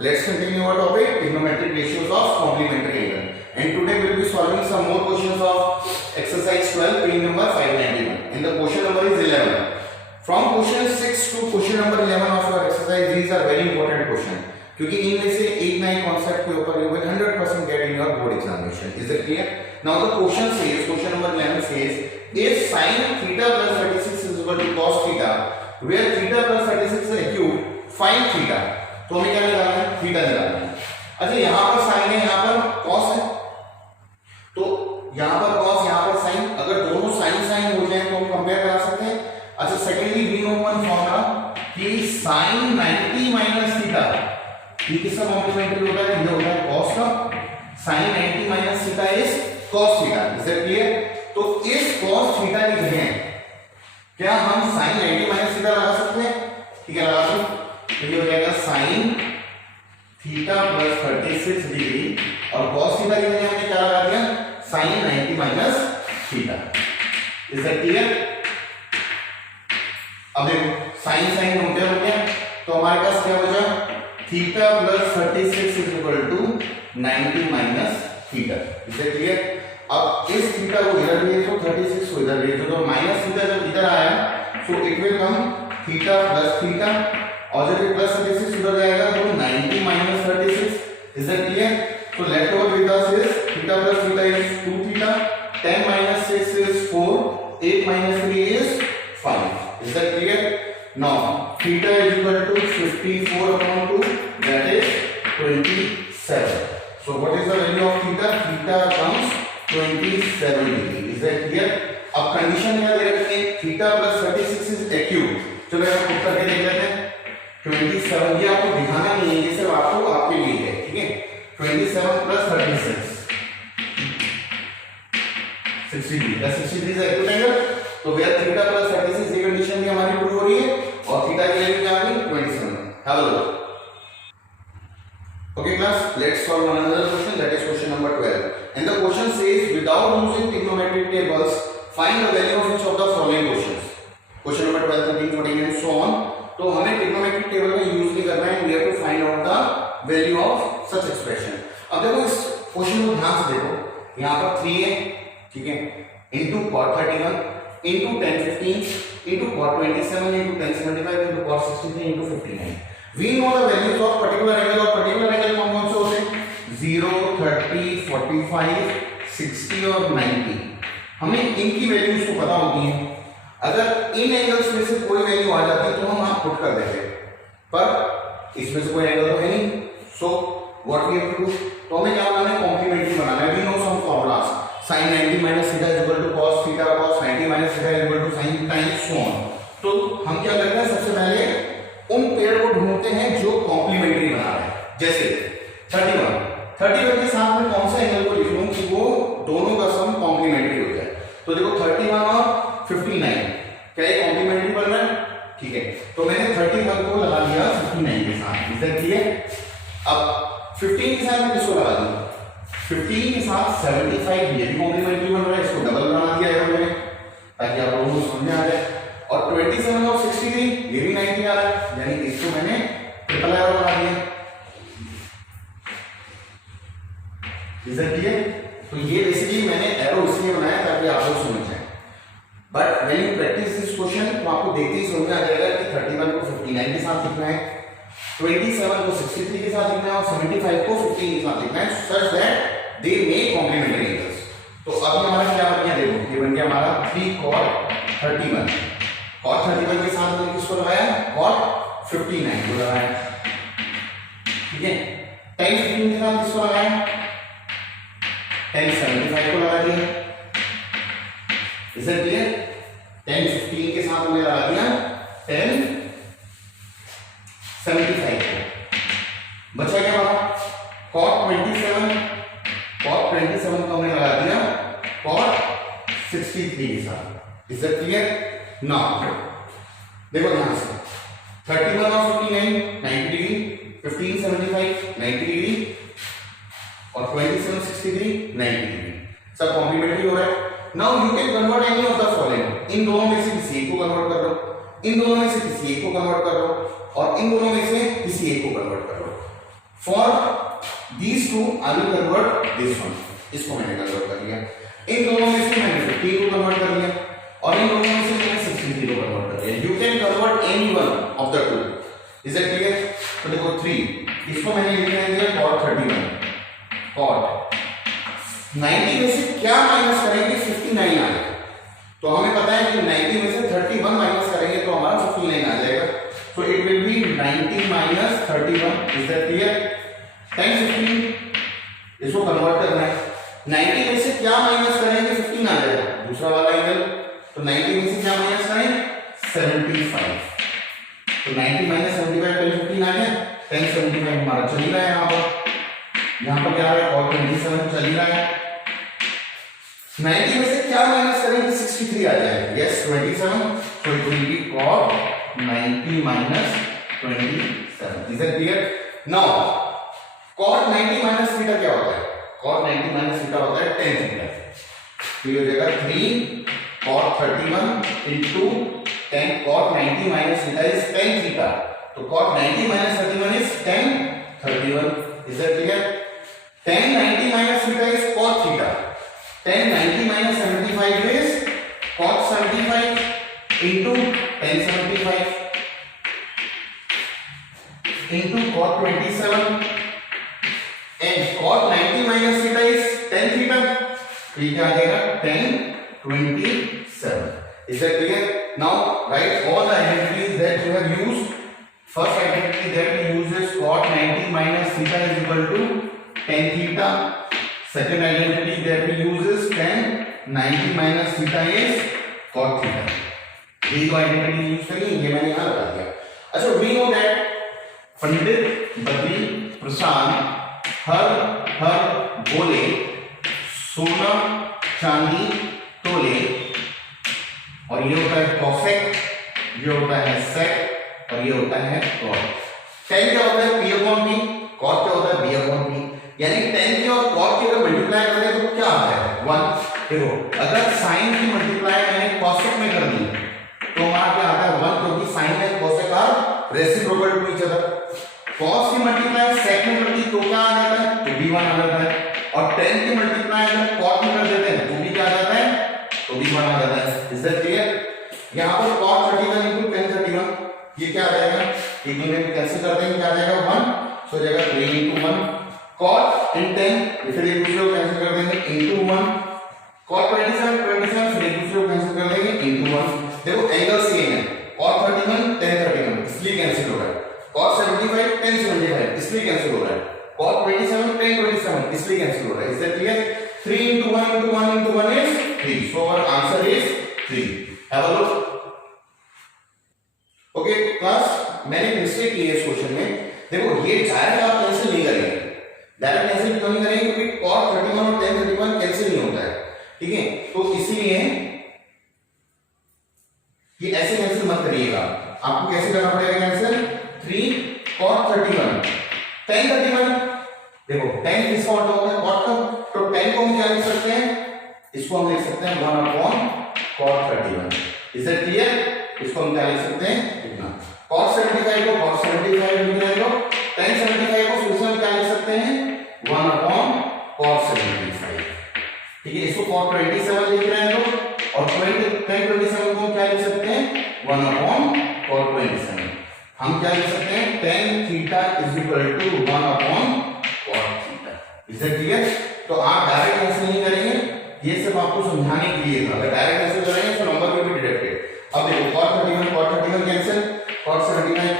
Let's continue our topic, trigonometric ratios of complementary angle. And today we will be solving some more questions of exercise 12, page number 591. And the question number is 11. From question 6 to question number 11 of your exercise, these are very important questions. क्योंकि इनमें से एक ना एक concept के ऊपर you will 100% get in your board examination. Is it clear? Now the question says, question number 11 says, if sin theta plus 36 is equal to cos theta, where theta plus 36 is acute, find theta. तो हमें क्या निकालना है? Theta निकालना है. अच्छा यहाँ पर साइन है, यहाँ पर कॉस है, तो यहाँ पर कॉस, यहाँ पर साइन. अगर दोनों साइन साइन हो जाए तो हम कंपेयर करा सकते हैं. अच्छा secondly we know one formula कि साइन 90 माइनस थीटा, ये किसका कॉम्प्लीमेंट्री होता है? ये होता है कॉस का. Sine 90 minus theta is cos theta. Is that clear? तो इस कॉस थीटा की जगह क्या हम साइन 90 माइनस थीटा लगा सकते हैं? ठीक है, लगा दो. तो ये हो जाएगा साइन थीटा प्लस 36 डिग्री और कॉस थीटा की जगह हमने क्या लगा दिया? Sine 90 minus theta. Is that clear? अब देखो साइन साइन कंपेयर हो गया तो हमारे पास क्या बचा? Theta plus 36 is equal to 90 minus theta. Is that clear? अब इस थीटा को इधर भेज दो, 36 को इधर भेज दो, तो माइनस थीटा जब इधर आया so it will come theta plus theta, और जब ये प्लस 36 उधर जाएगा तो 90 minus 36. Is that clear? so left over with us is theta plus theta is 2 theta, 10 minus 6 is 4, 8 minus 3 is 5. Is that clear? Now theta is equal to 54 upon 2, that is 27. So what is the value of theta? Theta comes 27 degree. Is that clear? अब condition क्या दे रखी है? Theta plus 36 is acute. चलो हम put करके देख लेते हैं. 27 ये आपको दिखाना नहीं है, ये सिर्फ आपको आपके लिए है. ठीक है, 27 प्लस 36 63. 63 is acute angle. तो वेयर थीटा प्लस 36 ये कंडीशन भी हमारी प्रूव हो रही है और थीटा की वैल्यू क्या आ गई? 27. Have a look. Okay class, let's solve another question, that is question number 12. And the question says, without using trigonometric tables, find the value of each of the following questions. Question number 12, 13, 14 and so on. तो हमें trigonometric table का use नहीं करना है, we have to find out the value of such expression. अब देखो इस question को ध्यान से देखो. यहाँ पर 3 है, ठीक है, into cot 31, into tan 15, into cot 27, into tan 75, into cot 63, into 59. We know the values of particular angle, और particular angle कौन से होते हैं? 0, 30, 45, 60 और 90. हमें इनकी वैल्यूज को पता होती हैं. अगर इन एंगल्स में से कोई वैल्यू आ जाती है तो हम यहाँ पुट कर देते हैं, पर इसमें से कोई एंगल तो है नहीं. So what we have to do? तो हमें क्या बनाना है? कॉम्प्लीमेंट्री बनाना है. We know some formulas. sin 90 minus theta is equal to cos theta, cos 90 minus theta is equal to sin theta and so on. तो हम क्या करते हैं? सबसे पहले उन पेड़ को ढूंढते हैं जो कॉम्प्लीमेंट्री बना रहे हैं. जैसे 31 के साथ में कौन सा एंगल को लिख लूं कि वो दोनों का सम कॉम्प्लीमेंट्री हो जाए. तो देखो 31 और 59 क्या ये कॉम्प्लीमेंट्री बन रहा है? ठीक है, तो मैंने 31 को लगा दिया 59 के साथ. Is that clear? अब 15 के साथ मैं किसको लगा दूं? 15 के साथ 75, ये भी कॉम्प्लीमेंट्री बन रहा है, इसको डबल बना दिया है मैंने ताकि आप लोगों को समझ में आ जाए. और 27 और 63 ये भी 90 आ रहा है, यानी इसको मैंने ट्रिपल एरो बना दिया. Is that clear? तो ये बेसिकली मैंने एरो इसलिए बनाया ताकि आप लोग समझ जाएं. But when you practice this question तो आपको देखते ही समझ में आ जाएगा कि 31 को 59 के साथ लिखना है, 27 को 63 के साथ लिखना है और 75 को 15 के साथ लिखना है, such that they make complementary angles. तो अभी हमारा क्या बन गया? देखो ये बन गया हमारा 3 cot 31. cot 31 के साथ मैंने किसको लगाया? cot 59 को लगाया. ठीक है, tan 15 के साथ किसको लगाया? tan 75 को लगा दिया. Is that clear? tan 15 के साथ हमने लगा दिया tan 75 को. बचा क्या हमारा? cot 27 को हमने लगा दिया cot 63 के साथ. Is that clear? नाउ देखो ध्यान से 31 और 59 90 डिग्री, 15 75 90 डिग्री और 27 63 90 डिग्री. सब कॉम्प्लीमेंट्री हो रहा है. Now you can convert any of the following. इन दोनों में से किसी एक को कन्वर्ट कर दो, इन दोनों में से किसी एक को कन्वर्ट कर दो और इन दोनों में से किसी एक को कन्वर्ट कर दो. For these two I will convert this one, इसको मैंने कन्वर्ट कर लिया, इन दोनों में से मैंने 50 को कन्वर्ट कर लिया और इन दोनों में से मैंने 63 को कन्वर्ट कर लिया. You can convert any one of the two. Is that clear? तो देखो 3, इसको मैंने लिखा है cot 31. cot 90 में से क्या माइनस करेंगे 59 आएगा. तो हमें पता है कि 90 में से 31 माइनस करेंगे तो हमारा 59 आ जाएगा. So it will be 90 minus 31. Is that clear? 10 15 इसको कन्वर्ट करना है. 90 में से क्या माइनस करेंगे 15 आ जाएगा, दूसरा वाला एंगल. तो 90 में से क्या माइनस करें 75. तो 90 माइनस 75 10 15 आ गया. 10 75 हमारा चल ही रहा है. यहाँ पर क्या है और 27 चल ही रहा है. 90 में से क्या माइनस करेंगे 63 आ जाएगा. Yes 27. so it will be cot 90 minus 27. is that clear? now cot 90 minus theta क्या होता है? cot 90 minus theta होता है tan theta. तो ये हो जाएगा 3 cot 31 into tan cot 90 minus theta is tan theta. तो cot 90 minus 31 is tan 31. is that clear? tan 90 minus theta is cot theta. tan 90 minus 75 is cot 75 into tan 75 into cot 27 and cot 90 minus theta is tan theta. तो ये क्या आ जाएगा tan 27. Is that clear? Now write all the identities that you have used. First identity that we use is cot 90 minus theta is equal to tan theta. Second identity that we use is tan 90 minus theta is cot theta. ये दो identity use करेंगे, ये मैंने यहाँ लगा दिया. अच्छा we know that Pandit Badri प्रशांत हर बोले सोना चांदी तोले, और ये होता है कॉसेक, ये होता है सेक और ये होता है कॉट. tan क्या होता है p upon p, cot क्या होता है b upon p. यानी tan की और cot की अगर मल्टीप्लाई करें तो क्या आता है 1. देखो अगर sin की मल्टीप्लाई मैंने cosec में कर दी तो हमारा क्या आता है 1, क्योंकि sin and cosec are reciprocal to each other. cos की मल्टीप्लाई sec में कर दी तो क्या आ जाता है तो b1 आ जाता है. और tan की मल्टीप्लाई अगर cot में कर देते हैं तो भी क्या आ जाता है तो b1 आ जाता है. Is that clear? यहां पर cot 31 into tan 31 ये क्या आ जाएगा, एक दूसरे में कैंसिल कर देंगे, क्या आ जाएगा 1. सो हो जाएगा 3 into 1 cot and tan, फिर एक दूसरे को कैंसिल कर देंगे into 1. cot 27 फिर एक दूसरे को कैंसिल कर देंगे into 1. देखो एंगल सेम है, cot 31 tan 31 इसलिए कैंसिल हो रहा है. cot 75 tan 75 इसलिए कैंसिल हो रहा है. cot 27 tan 27 इसलिए कैंसिल हो रहा है. Is that clear? 3 into 1 into 1 into 1 is 3. so our answer is 3. have a look. Okay class, मैंने मिस्टेक की है इस क्वेश्चन में. देखो ये डायरेक्ट आप कैंसिल नहीं करेंगे. डायरेक्ट कैंसिल क्यों नहीं करेंगे? क्योंकि cot 31 और tan 31 कैंसिल नहीं होता है. ठीक है, तो इसीलिए ये ऐसे कैंसिल मत करिएगा. आपको कैसे करना पड़ेगा कैंसिल? 3 cot 31 tan 31. देखो tan किसका ऑर्डर होता है cot का, तो tan को हम क्या लिख सकते हैं, इसको हम लिख सकते हैं 1 upon cot 31. Is that clear? इसको हम क्या लिख सकते हैं इतना. cos 75 को cos 75 लिख रहे हो, tan 75 को फिर से हम क्या लिख सकते हैं 1 upon cos 75. ठीक है, इसको cot 27 लिख रहे हैं तो, और tan 27 को हम क्या लिख सकते हैं 1 upon cot 27. हम क्या लिख सकते हैं tan theta is equal to 1 upon cot theta. Is that clear? तो आप डायरेक्ट कैंसिल नहीं करेंगे, ये सिर्फ आपको समझाने के लिए था. अगर डायरेक्ट कैंसिल करेंगे तो नंबर विल बी डिडक्टेड. अब देखो cot 31 cancel, cot 75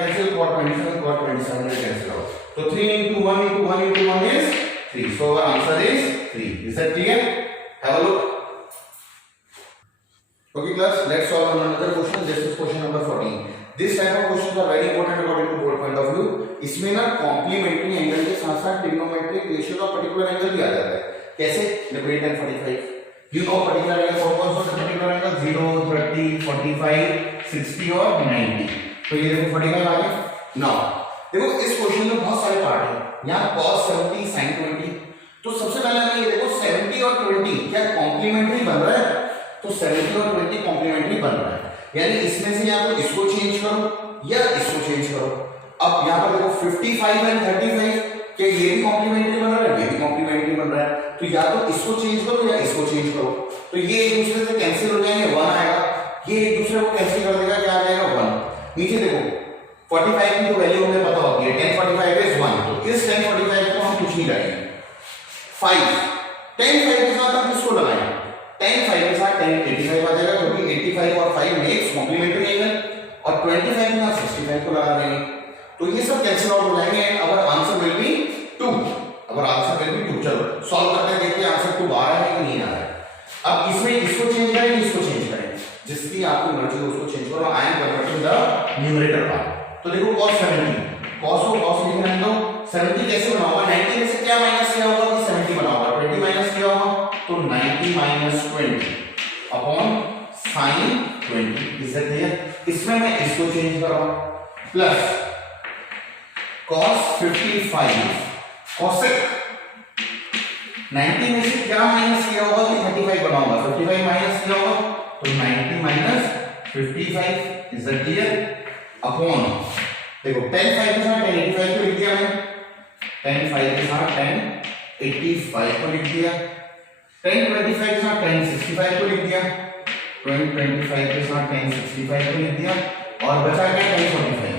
cancel, cot 27 cancel हो. तो 3 into 1 into 1 into 1 is 3. so our answer is 3. is that clear? have a look. okay class, let's solve another question. this is question number 14. this type of questions are very important according to board point of view. इसमें ना complementary angle के साथ साथ trigonometric ratio का particular angle भी आ जाता है. कैसे? देखो 8 and 45 you know particular angle for कौन सा particular angle 0 30 45 60 और 90. तो ये देखो 45 आ गया. नाउ देखो इस क्वेश्चन में बहुत सारे पार्ट हैं. यहाँ cos 70 sin 20. तो सबसे पहले हमें ये देखो 70 और 20 क्या कॉम्प्लीमेंट्री बन रहा है? तो 70 और 20 कॉम्प्लीमेंट्री बन रहा है, यानी इसमें से या तो इसको चेंज करो या इसको चेंज करो. अब यहाँ पर देखो 55 एंड 35, क्या ये भी कॉम्प्लीमेंट्री बन रहा है, ये भी कॉम्प्लीमेंट्री बन रहा है, तो या तो इसको चेंज करो या इसको चेंज करो, तो ये एक दूसरे से कैंसिल हो जाएंगे, 1 आएगा, ये एक दूसरे को कैंसिल कर देगा, क्या आ जाएगा 1। नीचे देखो 45 की तो वैल्यू हमें पता होती है, 1045 इज 1, तो इस 1045 को हम कुछ नहीं करेंगे। 5 10 5 के साथ हम किसको लगाएं, 10 5 के साथ 10 85 आ जाएगा, क्योंकि 85 और 5 मेक्स कॉम्प्लीमेंट्री एंगल, और 25 के साथ 65 को लगा देंगे, तो ये सब कैंसिल आउट हो जाएंगे। Our answer will be 2, our answer will be 2। चलो सॉल्व करते हैं, देखते हैं आंसर 2 आ रहा है कि नहीं आ रहा है। अब इसमें इसको चेंज करें, इसको चेंज करें, जिसकी आपको मर्जी हो उसको चेंज करो। I am converting the numerator part. तो देखो cos 70, cos को cos लिख रहे हैं, तो 70 कैसे बना होगा, 90 में से क्या माइनस किया होगा कि 70 बना होगा, 20 माइनस किया होगा, तो 90 माइनस 20 अपॉन sin 20, इसे क्लियर। इसमें मैं इसको चेंज कर रहा हूं, प्लस cos 55 cosec 90 में से क्या माइनस किया होगा कि 35 बना होगा, 55 माइनस किया होगा, तो 90 minus 55, is that clear, upon देखो 10 5 के साथ 10 85 को लिख दिया मैंने, 10 5 के साथ 10 85 को लिख दिया, 10 25 के साथ 10 65 को लिख दिया, 20 25 के साथ 10 65 को लिख दिया, और बचा क्या 10 45,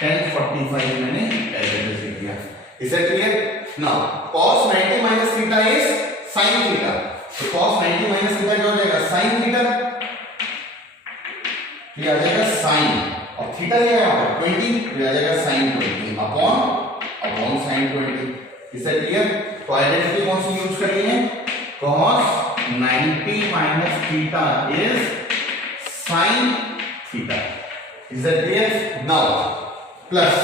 10 45 मैंने ऐसे लिख दिया। Is that clear? Now cos 90 minus theta is sin theta, तो cos 90 minus theta क्या हो जाएगा, sin theta, ये आ जाएगा sin, और थीटा क्या है यहाँ पर 20, तो आ जाएगा sin 20 upon sin 20। Is that clear? तो आइडेंटिटी कौन सी यूज करनी है, cos 90 minus theta is sin theta। Is that clear? Now plus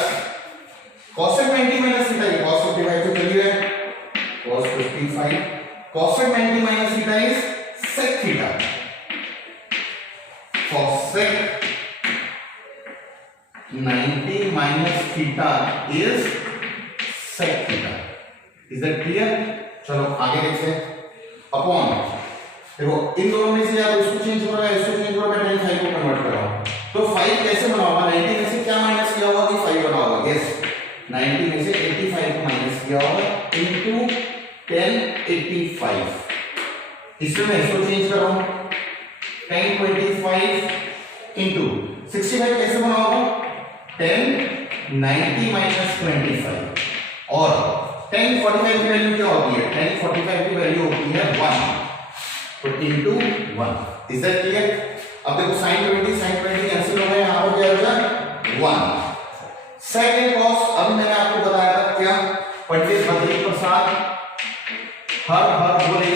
cosec 90 minus theta, ये cos 55 तो चली है, cos 55 cosec 90 minus theta is sec theta, cosec 90 minus theta is sec theta। Is that clear? चलो आगे देखते हैं। Upon देखो इन दोनों में से या तो इसको चेंज करो या इसको चेंज करो, मैं 10 5 को कन्वर्ट कर रहा हूं, तो 5 कैसे बना होगा, 90 में से क्या माइनस किया होगा कि 5 बना होगा, यस 90 में से 85 को माइनस किया होगा इनटू 1085, इसमें मैं इसको चेंज कर रहा हूं, 1025 इनटू 65 कैसे बना होगा, 10 90 माइनस 25, और 1045 की वैल्यू क्या होती है, 1045 की वैल्यू होती है 1, तो इनटू 1। Is that clear? अब देखो sin 20 कैंसिल हो गए, यहां पर क्या हो जाएगा 1। सेकंड कॉस, अभी मैंने आपको बताया था क्या, पंडित बद्री प्रसाद हर बोले,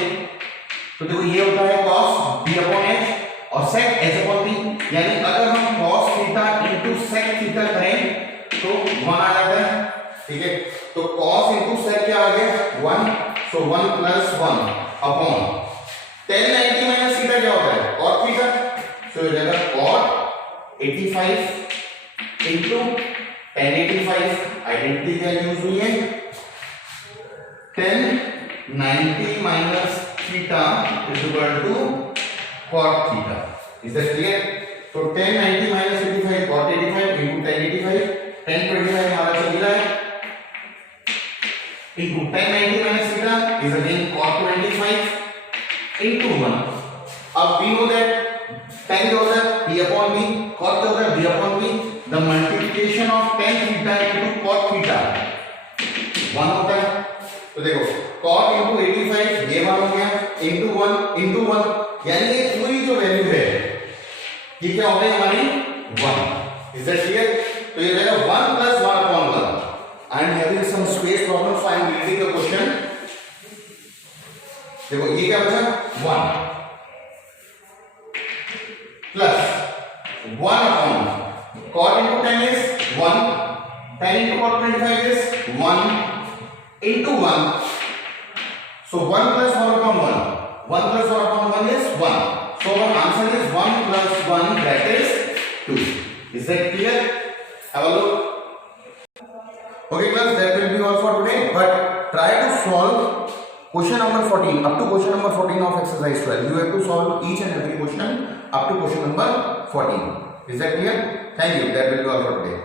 तो देखो ये होता है cos b अपॉन h और sec h अपॉन b, यानी अगर हम cos theta into sec theta करें तो 1 आ जाता है, ठीक है, तो cos इनटू sec क्या आ गया 1, सो 1 प्लस 1 अपॉन 1090 माइनस थीटा क्या होता है cot थीटा, सो ये जाएगा cot 85 इनटू 1085, आइडेंटिटी क्या यूज हुई है, 1090 minus theta is equal to cot theta. Is that clear? तो 1090 माइनस 85 cot 85 इनटू 1085, 1025 हमारा चल रहा है into 1090 minus theta is again cot 25 into 1। अब we know that tan क्या होता है b upon b, cot क्या होता है b upon b, the multiplication of tan theta into cot theta 1 होता है, तो देखो cot into 85 ये 1 हो गया into 1 into 1, यानी ये पूरी जो वैल्यू है ये क्या हो गई हमारी 1। Is that clear? तो ये रहेगा 1 plus 1 upon 1। I am having some space problem, so I am reading the question। देखो ये क्या बचा 1 plus 1 upon cot into 10 is 1, 10 into cot 25 is 1 into 1, so 1 plus 1 upon 1, 1 plus 1 upon 1 is 1, so our answer is 1 plus 1, that is 2। Is that clear? Have a look. Okay class, that will be all for today, but try to solve question number 14 up to question number 14 of exercise 12. You have to solve each and every question up to question number 14. Is that clear? Thank you. That will be all for today.